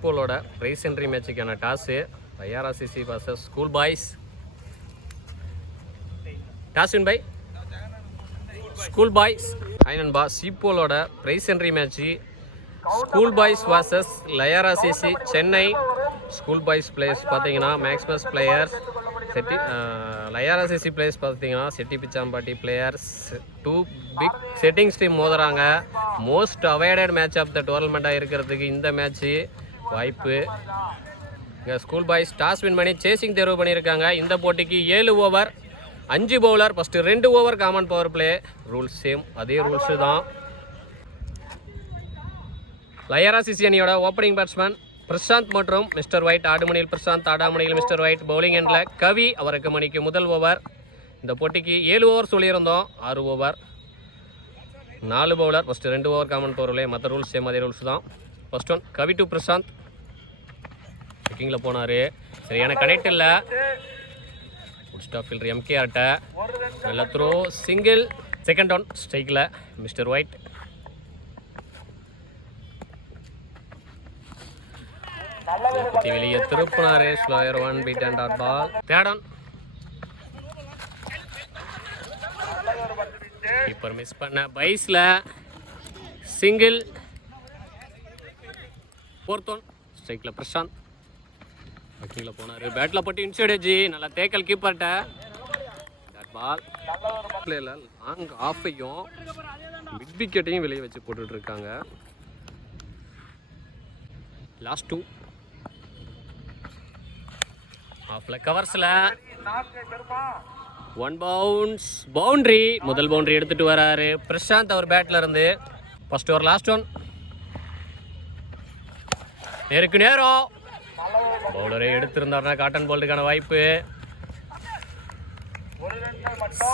ஸ்கூலோட prize entry மேட்சுக்கான toss IRRCC vs school boys. Toss win by school boys. நண்பா சீப்போலோட prize entry match school boys vs IRRCC Chennai. School boys players பார்த்தீங்கன்னா மேக்ஸ்மஸ் players, IRRCC players பார்த்தீங்கன்னா செட்டி பிச்சாம்பாட்டி players. Two big settings team மோதுறாங்க. Most avoided match of the டோர்னமெண்ட்டாக இருக்கிறதுக்கு இந்த மேட்ச்சு வாய்ப்பு. இங்கே ஸ்கூல் பாய்ஸ் டாஸ் வின் பண்ணி சேசிங் தேர்வு பண்ணியிருக்காங்க. இந்த போட்டிக்கு 7 over 5 bowler. First 2 over common power play. Rules same, அதே ரூல்ஸு தான். ஐஆர்ஆர்சிசி அணியோட ஓப்பனிங் பேட்ஸ்மேன் பிரசாந்த் மற்றும் மிஸ்டர் ஒயிட். ஆடுமணியில் பிரசாந்த், ஆடாமணியில் மிஸ்டர் ஒயிட். பவுலிங் எண்டில் கவி. அவருக்கு மணிக்கு முதல் ஓவர். இந்த போட்டிக்கு 7 ஓவர் சொல்லியிருந்தோம், 6 over 4 bowler. First 2 over common power play. மற்ற ரூல்ஸ் சேம், அதே ரூல்ஸ் தான். First one Kavi to Prashanth. செக்கிங்கில் போனார், சரியான கனெக்ட் இல்லை. ஃபுல் ஸ்டாப் ஃபீல்டர் எம்கேஆர்ட்ட நல்ல த்ரோ, சிங்கிள். செகண்ட் ஒன் ஸ்ட்ரைக்கில் மிஸ்டர் ஒயிட். வெளியே திருப்பினாரு, slower one beat and dot ball. Third one keeper miss பண்ண பைஸில் சிங்கிள். ஃபோர்த் ஒன் ஸ்ட்ரைக்கில் பிரசாந்த். கீழே போனார், பேட்டில் பட்டு இன்சைட் எட்ஜ், நல்லா தேக்கல் கீப்பர்கிட்ட. Dot ball. பிளேயில் லாங் ஆஃபையும் மிட் விக்கெட்டையும் வெளியே வச்சு போட்டுட்ருக்காங்க. லாஸ்ட் 2 ஆஃபில் கவர்ஸில் 1 பவுன்ஸ் பவுண்ட்ரி. முதல் பவுண்ட்ரி எடுத்துகிட்டு வராரு பிரசாந்த் அவர் பேட்டில் இருந்து. First over last one. நேருக்கு நேரம் பவுலரை எடுத்திருந்தாருன்னா காட்டன் போல்டுக்கான வாய்ப்பு.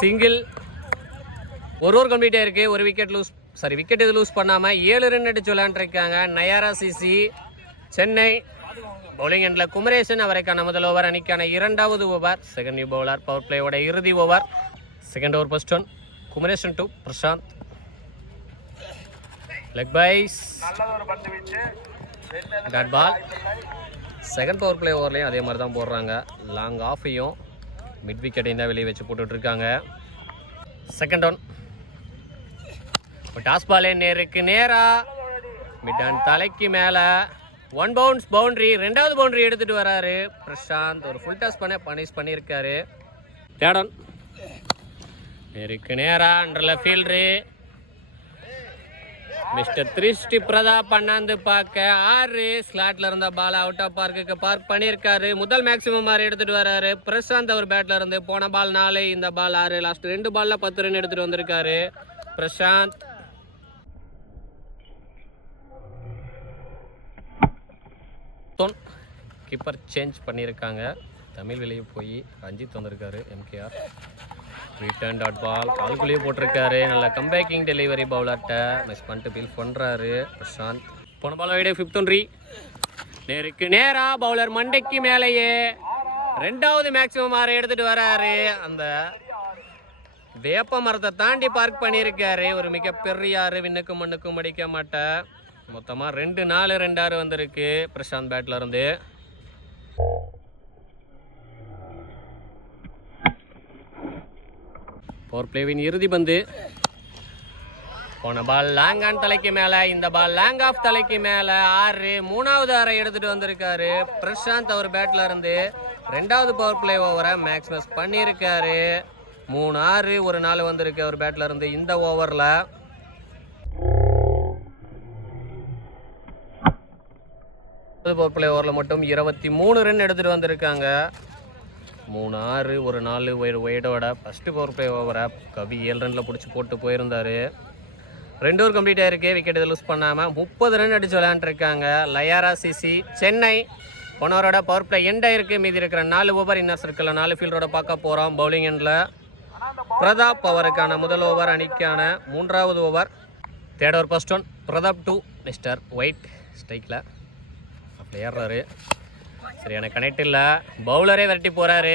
சிங்கிள். ஒரு ஓவர் கம்ப்ளீட் ஆயிருக்கு. ஒரு விக்கெட் லூஸ், விக்கெட் இது லூஸ் பண்ணாமல் 7 ரன் அடிச்சு விளையாண்டுருக்காங்க ஐஆர்ஆர்சிசி சென்னை. பவுலிங் எண்டில் குமரேசன். அவருக்கான முதல் ஓவர், அணிக்கான 2வது over. Second new bowler, power பிளேயோட இறுதி over. Second over first one Kumaresan to Prashanth. Leg byes, dot ball. Second power play ஓவர்லேயும் அதே மாதிரி தான் போடுறாங்க. லாங் ஆஃபையும் மிட் விக்கெட்டையும் தான் வெளியே வச்சு போட்டுட்ருக்காங்க. செகண்ட் ஒன் டாஸ் பாலே நேருக்கு நேராக மிட் அண்ட் தலைக்கு மேலே. 1 பவுன்ஸ் பவுண்ட்ரி. 2வது பவுண்ட்ரி எடுத்துகிட்டு வராரு பிரசாந்த். ஒரு ஃபுல் டாஸ் பனிஷ் பண்ணியிருக்காரு. தேர்ட் ஒன் நேருக்கு நேராக அண்டரில் ஃபீல்டரு மிஸ்டர் திருஷ்டி பிரதாப் பண்ணாந்து பார்க்க 6 ஸ்லாட்ல இருந்த பால் அவுட் ஆஃப் பார்க்குக்கு பார்க் பண்ணியிருக்காரு. முதல் மேக்ஸிமம் 6 எடுத்துகிட்டு வராரு பிரசாந்த் அவர் பேட்டில் இருந்து. போன பால் 4, இந்த பால் 6. லாஸ்ட் 2 பாலில் 10 ரன் எடுத்துகிட்டு வந்திருக்காரு பிரசாந்த். கீப்பர் சேஞ்ச் பண்ணியிருக்காங்க. தமிழ் வெளியே போய் ரஞ்சித் வந்திருக்காரு. MKR return dot ball. கால்குள்ளேயே போட்டிருக்காரு. நல்ல கம்பேக்கிங் டெலிவரி பவுலர்கிட்ட மிஸ் பண்ணிட்டு ஃபீல் பண்ணுறாரு பிரசாந்த். போன பால் வைடே 5th ஒன்றி. நேருக்கு நேராக பவுலர் மண்டைக்கு மேலேயே 2வது மேக்ஸிமம் 6 எடுத்துகிட்டு வராரு. அந்த வேப்ப மரத்தை தாண்டி பார்க் பண்ணியிருக்காரு. ஒரு மிகப்பெரிய 6, விண்ணுக்கும் மண்ணுக்கும் அடிக்க மாட்டேன். மொத்தமாக 2, 4, 2, 6 வந்திருக்கு பிரசாந்த் பேட்டில் இருந்து. பவர் பிளேவின் இறுதி பந்து. போன பால் லாங் ஆன் தலைக்கு மேலே, இந்த பால் லாங் ஆஃப் தலைக்கு மேலே 6. 3வது 6 எடுத்துகிட்டு வந்திருக்காரு பிரசாந்த் அவர் பேட்டில் இருந்து. 2வது பவர் பிளே ஓவரை மேக்ஸிமஸ் பண்ணியிருக்காரு. 3, 6, 1, 4 வந்திருக்கு அவர் பேட்டில் இருந்து இந்த ஓவரில். பவர் பிளே ஓவரில் மட்டும் 23 ரன் எடுத்துகிட்டு வந்திருக்காங்க. 3, 6, 1, 4 ஒயிடோட ஃபஸ்ட்டு பவர் பிளே ஓவரை கவி 7 ரனில் பிடிச்சி போட்டு போயிருந்தார். 2 ஓவர் கம்ப்ளீட் ஆகிருக்கு. விக்கெட் இதை லூஸ் பண்ணாமல் 30 ரன் அடித்து விளையாண்டுருக்காங்க ஐஆர்ஆர்சிசி சென்னை. போனவரோட பவர் பிளே எண்ட் ஆகிருக்கு. மீதி இருக்கிற 4 ஓவர் இன்னர் சர்க்கிளில் 4 ஃபீல்டரோட பார்க்க போகிறோம். பவுலிங் எண்டில் பிரதாப். அவருக்கான முதல் ஓவர், அணிக்கான 3வது over. Third over first one Pratap to mister white. ஸ்ட்ரைக்கில் அப்படி ஏறுறாரு, சரியான கனெக்ட் இல்லை. பவுலரே விரட்டி போகிறாரு,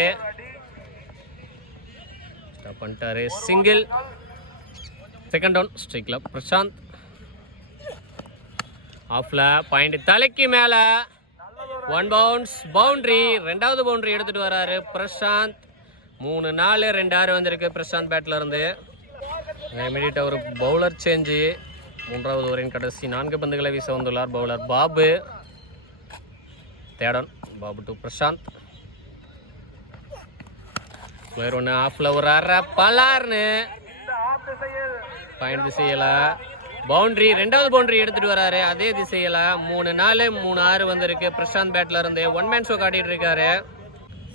ஸ்டாப் பண்ணிட்டாரு. சிங்கிள். செகண்ட் டவுன் ஸ்ட்ரைக்கில் பிரசாந்த். ஆஃபில் பாயிண்ட் தலைக்கு மேலே 1 பவுன்ஸ் பவுண்டரி. ரெண்டாவது பவுண்டரி எடுத்துட்டு வராரு பிரசாந்த். 3-4 2-6 வந்திருக்கு பிரசாந்த் பேட்ல இருந்து. இமீடியட்டாக ஒரு பவுலர் சேஞ்சு. மூன்றாவது ஓவரின் கடைசி 4 பந்துகளை வீச வந்துள்ளார் பவுலர் பாபு. தேடன் பாபு டு பிரசாந்த். ஸ்கொயர் 1 ஆஃப்ல ஒரு அரை பலார்னு பாயிண்ட் திசையில பவுண்டரி. ரெண்டாவது பவுண்டரி எடுத்துட்டு வராரு அதே திசையில. 3-4 3-6 வந்திருக்கு பிரசாந்த் பேட்ல இருந்து. 1 மேன் ஷோ காட்டிட்டு இருக்காரு.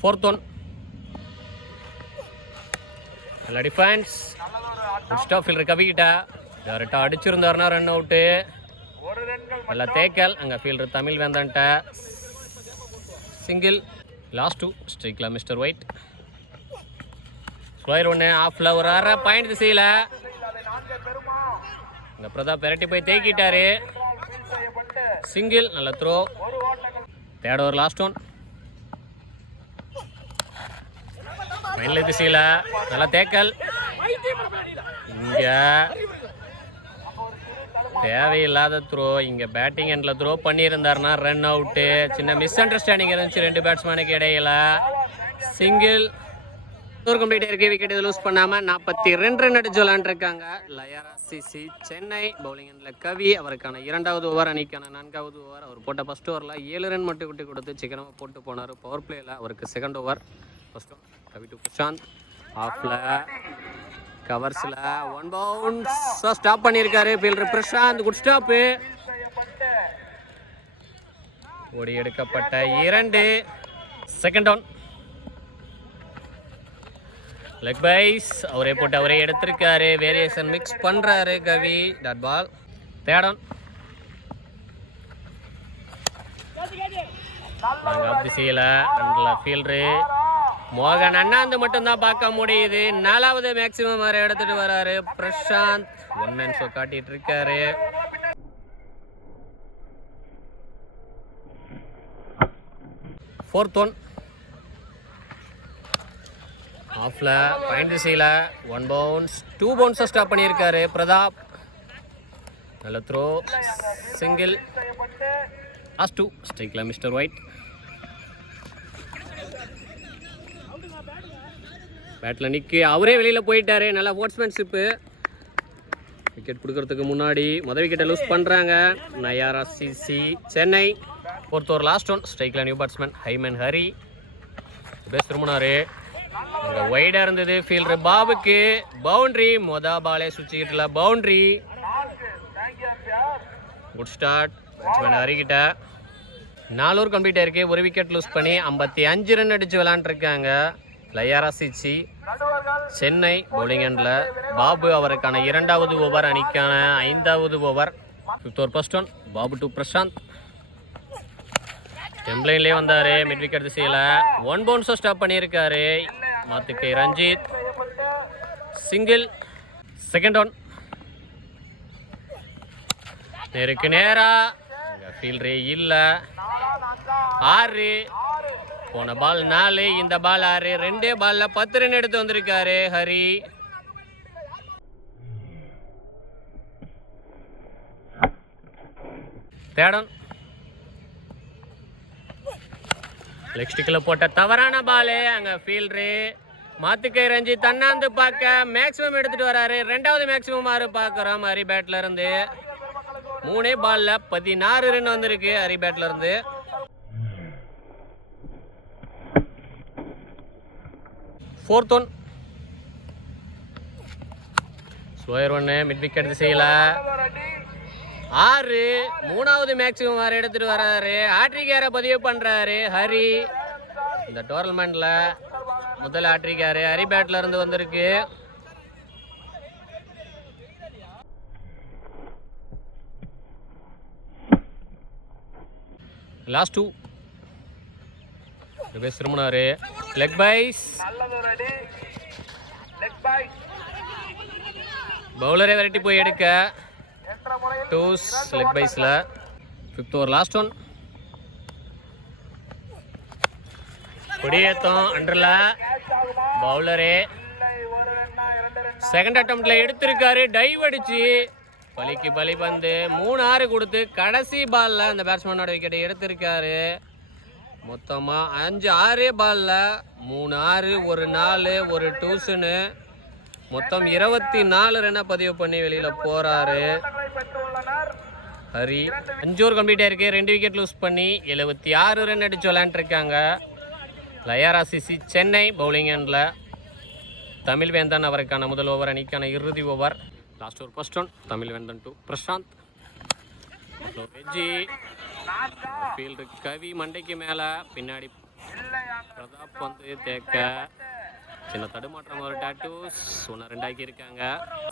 4th one. நல்ல டிஃபென்ஸ். ஸ்டாப் ஃபீல்டர் கவிக்கிட்ட டேரக்டா அடிச்சிருந்தாருன்னா ரன் அவுட்டு. நல்ல தேக்கல் அங்க ஃபீல்டர் தமிழ் வேந்தன்ட்ட. சிங்கிள். லாஸ்ட் 2 ஸ்ட்ரைக்ல மிஸ்டர் ஒயிட். ஸ்கொயர் 1 ஆஃப்ல ஒரு அரை பாயிண்ட் திசையில. அங்க பிரதாப் பெரட்டி போய் தேக்கிட்டாரு. சிங்கிள். நல்ல throw. Third over last one. Final திசையில நல்ல தேக்கல். இங்க தேவையில்லாத த்ரோ. இங்க பேட்டிங் எண்ட்ல த்ரோ பண்ணியிருந்தாருன்னா ரன் அவுட்டு. சின்ன மிஸ் அண்டர்ஸ்டாண்டிங் இருந்துச்சு 2 பேட்ஸ்மேனுக்கு இடையில. சிங்கிள். கம்ப்ளீட் இருக்கு. விக்கெட் இது லூஸ் பண்ணாம 42 ரன் அடிச்சு விளையாண்டுருக்காங்க லயாரா சிசி சென்னை. பவுலிங் எண்ட்ல கவி. அவருக்கான 2வது ஓவர், அணிக்கான 4வது ஓவர். அவர் போட்ட ஃபர்ஸ்ட் ஓவரில் 7 ரன் மட்டும் விட்டு கொடுத்து சிக்கனமாக போட்டு போனார். பவர் பிளேயில் அவருக்கு second over. First over Kavi to Prashanth. ஆஃப்ல கவர்ஸில் 1 பவுன்ஸ் ஸ்டாப் பண்ணியிருக்காரு ஃபீல்டர் பிரசாந்த். Good stop. ஓடி எடுக்கப்பட்ட 2. Second down. லெக் பைஸ் அவரே போட்டு அவரே எடுத்திருக்காரு. வேரியேஷன் மிக்ஸ் பண்றாரு கவி. Dot ball. தேர்ட் நாங்கள் அப்படி செய்யல. அண்ட்ல ஃபீல்டரு மோகன் அண்ணாந்து மட்டும்தான் பார்க்க முடியுது. 4வது மேக்சிமம் வர எடுத்துட்டு வராரு பிரசாந்த். 1 மேன் ஷோ காட்டிட்டு இருக்காரு. Fourth one. ஆஃப்ல பாயிண்ட் திசையில் 1 பவுன்ஸ் 2 பவுன்ஸை ஸ்டாப் பண்ணியிருக்காரு பிரதாப். நல்ல த்ரோ. சிங்கிள். லாஸ்ட் 2 ஸ்ட்ரைக்ல மிஸ்டர் ஒயிட். பேட்டில் நிற்கி அவரே வெளியில் போயிட்டாரு. நல்ல ஸ்போர்ட்ஸ்மேன்ஷிப்பு. விக்கெட் கொடுக்கறதுக்கு முன்னாடி முதல் விக்கெட்டை லூஸ் பண்ணுறாங்க Nayara CC Chennai. 4th over last one. ஸ்ட்ரைக்ல நியூ பேட்ஸ்மேன் ஹைமன் ஹரி. பேஸ் திரும்பினாரு. அங்கே வைடாக இருந்தது ஃபீல்டர் பாபுக்கு. பவுண்ட்ரி. பாலே சுவிட்சிக்கிட்டல பவுண்ட்ரி. குட் ஸ்டார்ட் பேட்ஸ்மேன் ஹரிக்கிட்ட. 4 ஓவர் கம்ப்ளீட் ஆயிருக்கு. 1 விக்கெட் லூஸ் பண்ணி 55 ரன் அடித்து விளாண்டுருக்காங்க லயாரா சிசி சென்னை. பவுலிங் எண்டில் பாபு. அவருக்கான 2வது ஓவர், அணிக்கான 5வது over. 5th over first one. Babu to Prashanth. டெம்ப்ளைன்லேயே வந்தார். மிட் விக்கெட் திசையில் 1 பவுன்ஸை ஸ்டாப் பண்ணியிருக்காரு மாத்துக்கை ரஞ்சித். சிங்கிள். Second one. நேருக்கு நேரா ஃபீல்டரே இல்லை. 6. போன பால் 4, இந்த பால் 6. 2 பால்ல 10 ரன் எடுத்து வந்திருக்காரு ஹரி. தேடன் லெக் ஸ்டிக்ல போட்ட தவறான பாலு. அங்க ஃபீல்டரு மாத்துக்கை ரஞ்சித் அண்ணாந்து பார்க்க மேக்ஸிமம் எடுத்துட்டு வராரு. 2வது மேக்ஸிமம் ஆறு பார்க்குறோம் ஹரி பேட்ல இருந்து. 3 பால்ல 16 ரன் வந்திருக்கு ஹரி பேட்ல இருந்து. Fourth one. Square 1 mid wicket திசையில 6. 3வது மேக்ஸிமம் ஆறு எடுத்துட்டு வராரு. ஹாட்ரிக் ஏரை பதிவு பண்றாரு ஹரி. இந்த டோர்னமெண்ட்ல முதல் ஹாட்ரிக் ஏரு ஹரி பேட்ல இருந்து வந்திருக்கு. லாஸ்ட் 2. திரும்பினாரு. லெக் பைஸ். பவுலரே விரட்டி போய் எடுக்க 2 லெக் பைஸ்ல. 5th over last one. கொடியேத்தம் அண்டர்ல பவுலரே செகண்ட் அட்டம்ப்ட்ல எடுத்திருக்காரு. டைவ் அடிச்சு பலிக்கு பலி பந்து 3-6 கொடுத்து கடைசி பால்ல அந்த பேட்ஸ்மேனோட விக்கெட்டை எடுத்திருக்காரு. மொத்தமாக 5 பாலில் 3 6 ஒரு 4 ஒரு டூசனு மொத்தம் 24 ரன்னை பதிவு பண்ணி வெளியில் போகிறாரு ஹரி. 5 ஓவர் கம்ப்ளீட் ஆயிருக்கு. 2 விக்கெட் லூஸ் பண்ணி 76 ரன் அடிச்சு விளையாண்டுருக்காங்க. லயாரா சிசி சென்னை பவுலிங் எண்டில். தமிழ் வேந்தன் அவருக்கான முதல் ஓவர், அணிக்கான இறுதி over. Last over first one. Tamil வேந்தன் டு பிரசாந்த். வெஜ்ஜி ஃபீல்டு கவி மண்டைக்கு மேலே, பின்னாடி பிரதாப் வந்து தேக்க. சின்ன தடுமாற்றம், ஒரு டாட்டூஸ் 1-2 ஆக்கி இருக்காங்க.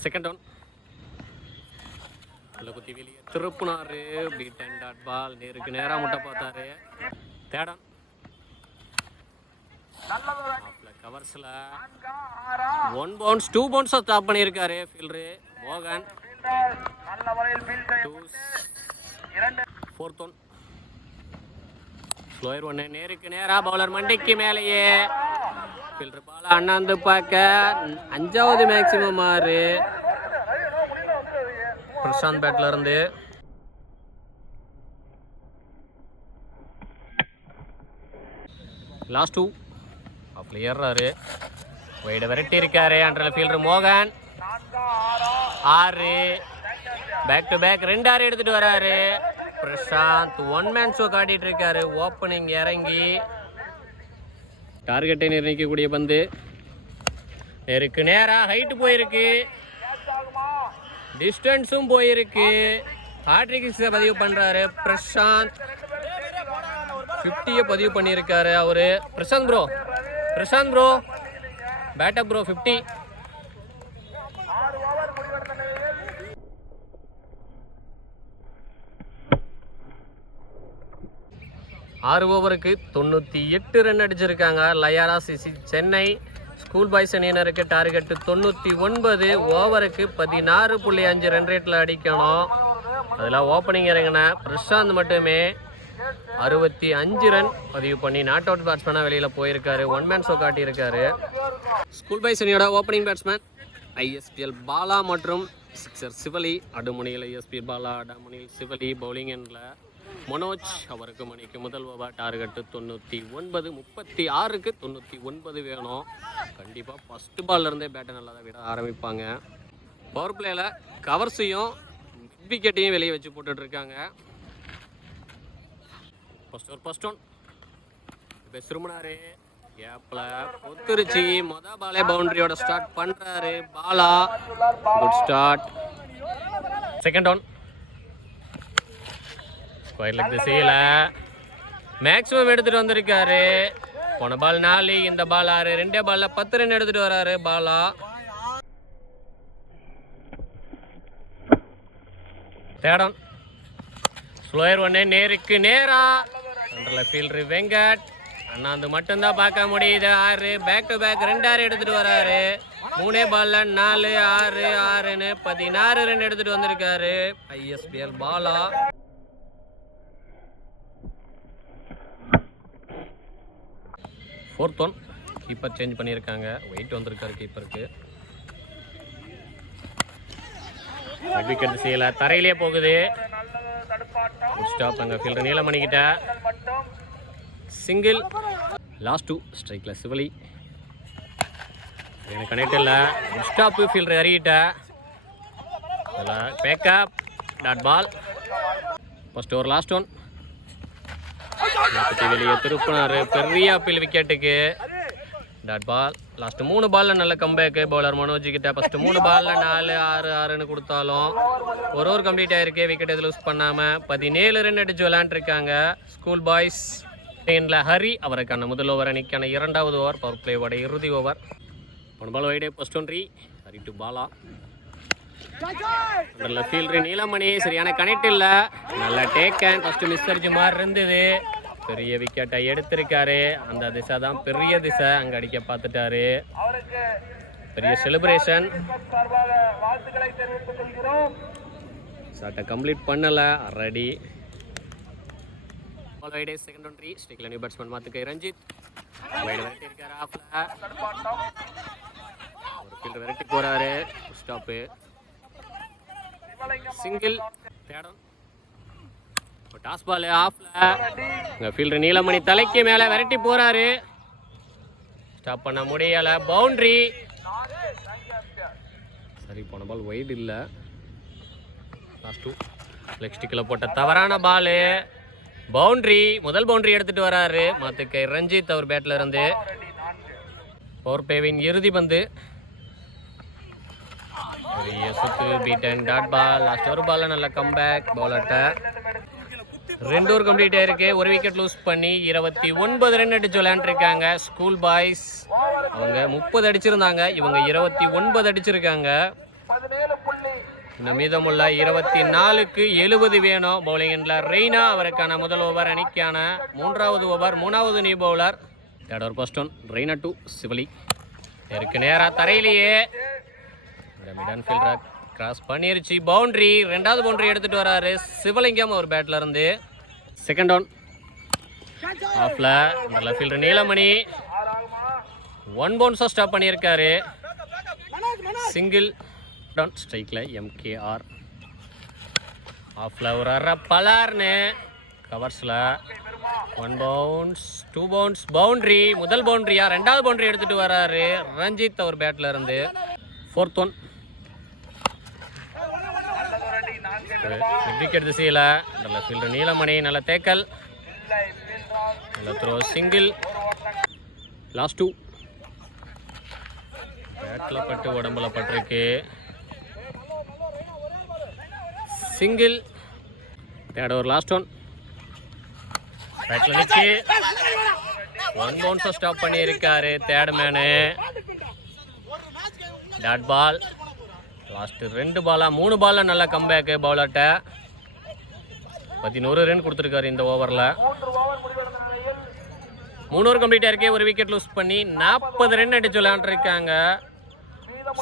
செகண்ட் ஒன் குத்தி வெளியே திருப்புனாரு. Beat and dot ball. நேருக்கு நேராக முட்டை பார்த்தாரு. தேடம் கவர்ஸில் 1 பவுன்ஸ் 2 பவுன்ஸாக ஸ்டாப் பண்ணியிருக்காரு ஃபீல்டரு மோகன். ஃபோர்த் ஒன் ஸ்லோயர் ஒன்று. நேருக்கு நேராக பவுலர் மண்டைக்கு மேலேயே. ஃபீல்டர் பால் அண்ணாந்து பார்க்க 5வது மேக்சிமம் 6. பிரசாந்த் பேட்ல இருந்து லாஸ்ட் 2 அப்படி ஏறாரு. வைட விரட்டி இருக்காரு. அண்டரில் ஃபீல்டர் மோகன் 6. பேக் டு பேக் 2 6 எடுத்துட்டு வராரு பிரசாந்த். 1 மேன் ஷோ காட்டிட்டு இருக்காரு. ஓப்பனிங் இறங்கி டார்கெட்டை நிர்ணயிக்கக்கூடிய பந்து. நேருக்கு நேராக ஹைட்டு போயிருக்கு, டிஸ்டன்ஸும் போயிருக்கு. ஹாட்ரிக்ஸை பதிவு பண்ணுறாரு பிரசாந்த். 50 பதிவு பண்ணியிருக்காரு அவரு. பிரசாந்த் ப்ரோ பேட்டப் ப்ரோ 50. ஆறு ஓவருக்கு 98 ரன் அடிச்சிருக்காங்க Layara CC Chennai. School boys அணியினருக்கு டார்கெட் 99. ஓவருக்கு 16.5 ரன் ரேட்டில் அடிக்கணும். அதில் ஓப்பனிங் இறங்கின பிரசாந்த் மட்டுமே 65 ரன் பதிவு பண்ணி நாட் அவுட் பேட்ஸ்மேனாக வெளியில் போயிருக்காரு. 1 மேன் ஷோ காட்டியிருக்காரு. ஸ்கூல் பாய்ஸ் அணியோட ஓப்பனிங் பேட்ஸ்மேன் ஐஎஸ்பிஎல் பாலா மற்றும் சிக்ஸர் சிவலி. அடுமுனையில் ஐஎஸ்பிஎல் பாலா, அடுமுனையில் சிவலி. பவுலிங் எண்டில் மனோஜ். அவருக்கு மணிக்கு முதல் ஓவர் டார்கெட்டு 99. 36க்கு 99 வேணும். கண்டிப்பாக ஃபஸ்ட்டு பால்லேருந்தே பேட்டை நல்லா தான் விட ஆரம்பிப்பாங்க. பவர் பிளேயில் கவர்ஸையும் விக்கெட்டையும் வெளியே வச்சு போட்டுட்ருக்காங்க. ஃபர்ஸ்ட் ஒன் இப்போ திரும்பினாரு. கேப்பில் ஒத்துருச்சு. மொதல் பாலே பவுண்டரியோட ஸ்டார்ட் பண்ணுறாரு Bala. Good start. Second one square leg திசையில் மேக்ஸிமம் எடுத்துகிட்டு வந்திருக்காரு. போன பால் 4, இந்த பால் 6. 2 பாலில் 10 ரன் எடுத்துகிட்டு வராரு பாலா. தேடம் ஸ்லோயர் ஒன்று. நேருக்கு நேரா அண்டரில் ஃபீல்டர் வெங்கட். அண்ணாந்து மட்டும்தான் பார்க்க முடியுது. 6 பேக் டு பேக் 2 6 எடுத்துகிட்டு வராரு. 3 பாலில் 4 6 6ன்னு 16 ரன் எடுத்துகிட்டு வந்திருக்காரு ISPL Bala. Fourth one keeper change பண்ணியிருக்காங்க. வெயிட் வந்திருக்காரு கீப்பருக்கு. விக்கெட் திசையில் தரையிலே போகுது. ஸ்டாப் அங்கே ஃபீல்டர் நீலமணிக்கிட்ட சிங்கிள். லாஸ்ட் 2 ஸ்ட்ரைக்கில் சிவலி. எனக்கு கனெக்ட் இல்லை. ஸ்டாப்பு ஃபீல்டர் இறங்கிட்ட. அதில் backup dot ball. First over last one. வெளியே திருப்பினார். பெரிய அப்பீல் விக்கெட்டுக்கு டாட் பால். லாஸ்ட் 3 பாலில் நல்ல கம்பேக்கு பவுலர் மனோஜ் கிட்ட. ஃபஸ்ட்டு 3 பாலில் 4 6 6ன்னு கொடுத்தாலும் ஒரு ஓவர் கம்ப்ளீட் ஆகிருக்கு. விக்கெட் எது லூஸ் பண்ணாமல் 17 ரன் அடிச்சு விளையாண்டுருக்காங்க ஸ்கூல் பாய்ஸ். ஹரி அவருக்கான முதல் ஓவர், அணிக்கான 2வது ஓவர். பவர் பிளேவோட இறுதி ஓவர். ஒன் பால் வைடே ஃபர்ஸ்ட் ஒன்றி. ஹரி டு பாலா. ஃபீல்டர் நீலமணி சரியான கனெக்ட் இல்லை. நல்ல டேக்கன். ஃபஸ்ட்டு மிஸ் அடிச்ச மாதிரி இருந்தது. பெரிய விக்கெட்டை எடுத்திருக்காரு. அந்த திசை தான் பெரிய திசை. அங்கே அடிக்க பார்த்துட்டாரு. பெரிய செலிப்ரேஷன். ஷாட்டை கம்ப்ளீட் பண்ணலை. ரெடி. பால் வைடே செகண்ட் ஒன்றி. ஸ்ட்ரைக்கில் நியூ பேட்ஸ்மேன் மாத்துக்கை ரஞ்சித். வைடு விரட்டி இருக்காரு. ஆஃப்ல ஒரு ஃபீல்டர் விரட்டி போகிறாரு. ஸ்டாப்பு. சிங்கிள். தேடம் டாஸ் பால் ஆஃப்ல. இங்கே ஃபீல்டர் நீலமணி தலைக்கு மேலே விரட்டி போகிறாரு. ஸ்டாப் பண்ண முடியலை. பவுண்ட்ரி. சரி, போன பால் வைடு இல்லை. லாஸ்ட் 2 லெக் ஸ்டிக்கில் போட்ட தவறான பாலு. பவுண்ட்ரி. முதல் பவுண்ட்ரி எடுத்துகிட்டு வராரு மாத்துக்கை ரஞ்சித் அவர் பேட்டில் இருந்து. பவர் பிளேவின் இறுதி பந்து. பெரிய சுத்து. Beaten dot ball. லாஸ்ட் ஒரு பால் நல்ல கம்பேக் பவுலர்ட்ட. 2 ஓவர் கம்ப்ளீட் ஆயிருக்கு. ஒரு விக்கெட் லூஸ் பண்ணி 29 ரன் அடிச்சு விளையாண்டுருக்காங்க ஸ்கூல் பாய்ஸ். அவங்க 30 அடிச்சிருந்தாங்க, இவங்க 29 அடிச்சிருக்காங்க. இந்த மீதமுள்ள 24க்கு 70 வேணும். பவுலிங் எண்ணில் ரெய்னா அவருக்கான முதல் ஓவர் அணிக்கான 3வது ஓவர். 3வது new bowler. 3rd over first one. Raina to Sivali. இருக்கு நேரா தரையிலேயே மிடன் ஃபீல்டர் கிராஸ் பண்ணிருச்சு. பவுண்டரி. 2வது பவுண்டரி எடுத்துட்டு வராரு சிவலிங்கம் அவர் பேட்ல இருந்து. Second down. ஆஃப்ல நல்ல ஃபீல்டர் நீலமணி 1 பவுன்ஸா ஸ்டாப் பண்ணியிருக்காரு. Single down. ஸ்ட்ரைக்ல MKR. ஆஃப்ல ஒரு அரை பலார்னு கவர்ஸ்ல 1 பவுன்ஸ் 2 பவுன்ஸ். பவுண்டரி. முதல் பவுண்டரியா 2வது பவுண்டரி எடுத்துட்டு வராரு ரஞ்சித் அவர் பேட்ல இருந்து. 4th one. விக்கெட் திசையில் நல்ல ஃபீல்டர் நீலமணி நல்ல தேக்கல் நல்ல த்ரோ. சிங்கிள். லாஸ்ட் 2. பேட்டில் பட்டு உடம்புல பட்டிருக்கு. Single. 3rd over last one. பேட்டில் நிற்கி 1 பவுன்ஸை ஸ்டாப் பண்ணியிருக்காரு 3rd மேனு. Dot ball. லாஸ்ட் 2 பாலா 3 பாலில் நல்ல கம்பேக்கு பவுலர்ட்ட. 11 ரன் கொடுத்துருக்காரு இந்த ஓவரில். 3 ஓவர் கம்ப்ளீட் ஆயிருக்கே. ஒரு விக்கெட் லூஸ் பண்ணி 40 ரன் அடிச்சு விளையாண்டுருக்காங்க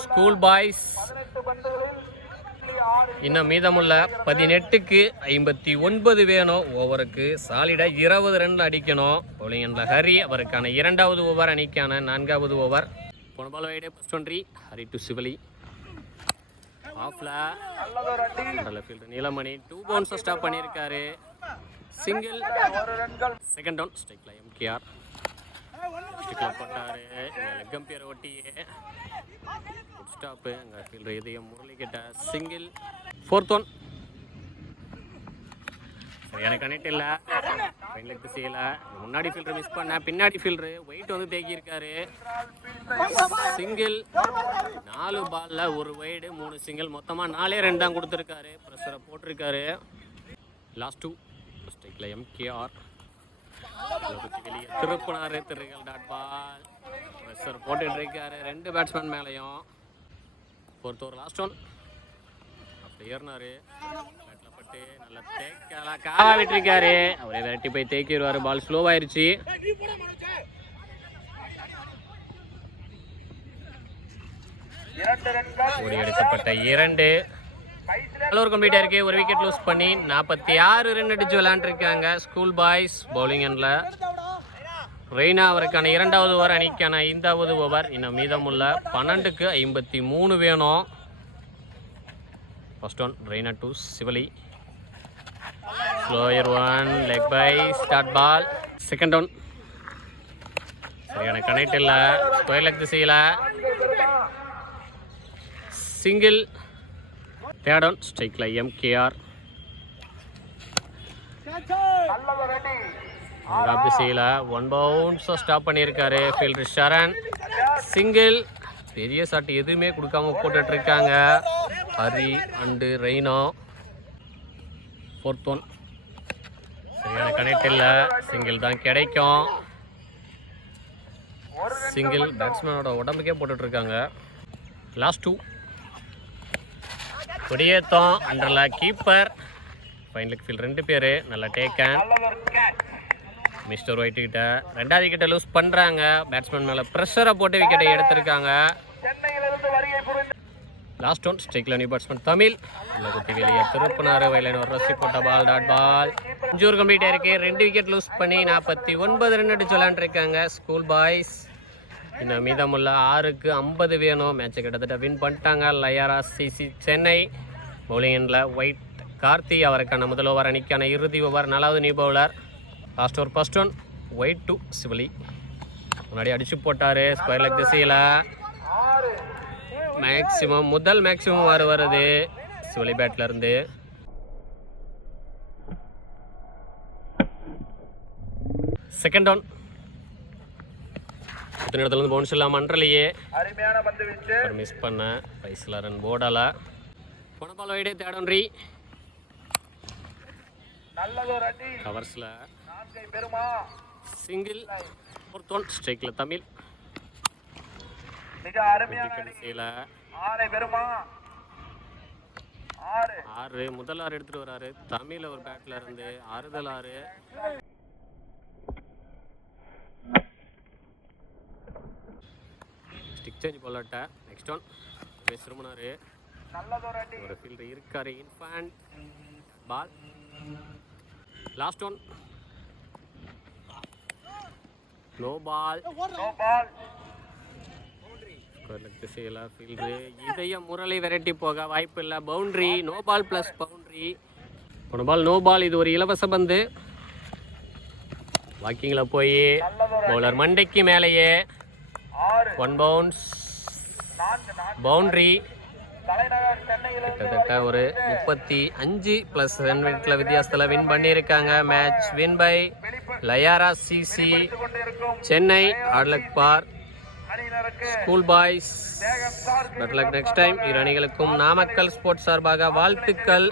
ஸ்கூல் பாய்ஸ். இன்னும் மீதமுள்ள 18க்கு 59 வேணும். ஓவருக்கு சாலிடா 20 ரன் அடிக்கணும். பவுலிங் எண்ணில் ஹரி அவருக்கான 2வது ஓவர் அணிக்கான 4வது ஓவர். போன பால் வைடு ஃபர்ஸ்ட் ஒன்ட்ரி. ஹரி டு சிவலி. ஆஃப்ல நல்ல ஃபீல்டர் நீலமணி 2 பவுன்ஸை ஸ்டாப் பண்ணியிருக்காரு. சிங்கிள். Second down. ஸ்ட்ரைக்ல MKR. ஸ்டிக்கில் போட்டாரு. லெக் அம்பியர் ஒட்டியே குட் ஸ்டாப்பு. அங்கே ஃபீல்டர் இதயம் முரளி கிட்ட. சிங்கிள். 4th one. சரியான கனெக்ட் இல்லை. ஃபைனலுக்கு செய்யல. முன்னாடி ஃபீல்டர் மிஸ் பண்ண. பின்னாடி ஃபீல்டரு வெயிட் வந்து தேக்கியிருக்காரு. சிங்கிள். 4 பால்ல 1 வைடு 3 சிங்கிள். மொத்தமாக 4 ரன் தான் கொடுத்துருக்காரு. ப்ரெஷரை போட்டிருக்காரு. லாஸ்ட் 2. ஸ்ட்ரைக்ல MKR. வெளியே திருப்பினாரு. திருகள் டாட் பால். ப்ரெஷர் போட்டுட்டு இருக்காரு 2 பேட்ஸ்மேன் மேலேயும். 4th over last one. அப்படி ஏறினாரு. பேட்டில் பட்டு நல்ல தேக்கலா காவா விட்டுருக்காரு. அவரே விரட்டி போய் தேக்கிடுவார். பால் ஸ்லோவாயிருச்சு. ஓடி எடுக்கப்பட்ட 2. ஓவர் கம்ப்ளீட் ஆயிருக்கு. ஒரு விக்கெட் லூஸ் பண்ணி 46 ரன் அடிச்சு விளையாண்டுருக்காங்க ஸ்கூல் பாய்ஸ். பவுலிங் எண்ணில் ரெய்னா அவருக்கான 2வது ஓவர் அணிக்கான 5வது ஓவர். இன்னும் மீதமுள்ள 12க்கு 53 வேணும். First one. Raina to Sivali. Slower one. Leg bye. Start ball. Second down. சரியான கனெக்ட் இல்லை. ஸ்கொயர் லெக் திசையில். சிங்கிள். 3rd one. ஸ்ட்ரைக்ல MKR. திசையில் 1 பவுன்ஸை ஸ்டாப் பண்ணியிருக்காரு ஃபீல்டர் ஷரண். சிங்கிள். பெரிய ஷாட் எதுவுமே கொடுக்காம போட்டுட்டு இருக்காங்க Hari and Raina. 4th one. சரியான கனெக்ட் இல்லை. சிங்கிள் தான் கிடைக்கும். சிங்கிள். பேட்ஸ்மேனோட உடம்புக்கே போட்டுட்டு இருக்காங்க. லாஸ்ட் 2. கொடியேத்தம் அண்டரில் கீப்பர். ஃபைனலுக்கு ஃபீல்ட் 2 பேர். நல்ல டேக்கன். மிஸ்டர் ஒயிட் கிட்ட 2வது விக்கெட்டை லூஸ் பண்ணுறாங்க. பேட்ஸ்மேன் மேலே ப்ரெஷரை போட்டு விக்கெட்டை எடுத்திருக்காங்க. Last one. ஸ்ட்ரைக்ல நியூ பேட்ஸ்மேன் தமிழ். குத்தி வெளியே திருப்பினார். வயலின் ஒரு ரசி போட்ட ball. Dot ball. 5 over complete ஆயிருக்கு. 2 விக்கெட் லூஸ் பண்ணி 49 ரன் அடிச்சு விளையாண்டுருக்காங்க ஸ்கூல் பாய்ஸ். இன்னும் மீதமுள்ள 6க்கு 50 வேணும். மேட்சை கிட்டத்தட்ட வின் பண்ணிட்டாங்க லயாரா CC சென்னை. பவுலிங் எண்ணில் ஒயிட் கார்த்தி அவருக்கான முதல் ஓவர் அணிக்கான இறுதி ஓவர் 4வது new bowler. Last over first one White to Sivali. முன்னாடி அடிச்சு போட்டார் ஸ்கொயர் லெக் திசையில். முதல் மேக்ஸிமம் வருது சிவலி பேட்ல இருந்து. செகண்ட் டவுன் இடத்துல இருந்து பவுன்ஸ் இல்லாம அன்றலையே மிஸ் பண்ண பைஸ்ல ரன் போடல. போன பால் வைடே தேடன்றி கவர்ஸ்ல சிங்கிள் ஃபோர்த் ஒன் ஸ்ட்ரைக்ல தமிழ். கடைசியில 6 முதல் 6 எடுத்துட்டு வராரு தமிழ் ஒரு பேட்ல இருந்து. ஆறுதல் 6 ஸ்டிக் சேஞ்ச் போலாட்ட. நெக்ஸ்ட் ஒன் திரும்பினாரு ஒரு ஃபீல்டர் இருக்காரு இன்ஃபேண்ட் ball. Last one no ball. திசையில் ஃபீல்டரு இதையும் முரளி விரட்டி போக வாய்ப்பு இல்லை. Boundary no ball plus boundary. போன பால் நோ பால். இது ஒரு இலவச பந்து. வாக்கிங்கில் போய் பவுலர் மண்டைக்கு மேலேயே 1 பவுன்ஸ் பவுண்ட்ரி. கிட்டத்தட்ட ஒரு 35 ப்ளஸ் ரன் வித்தியாசத்தில் வின் பண்ணியிருக்காங்க. Match win by Layara CC Chennai. Hard luck for school boys. Better luck next time. இரு அணிகளுக்கும் நாமக்கல் ஸ்போர்ட்ஸ் சார்பாக வாழ்த்துக்கள்.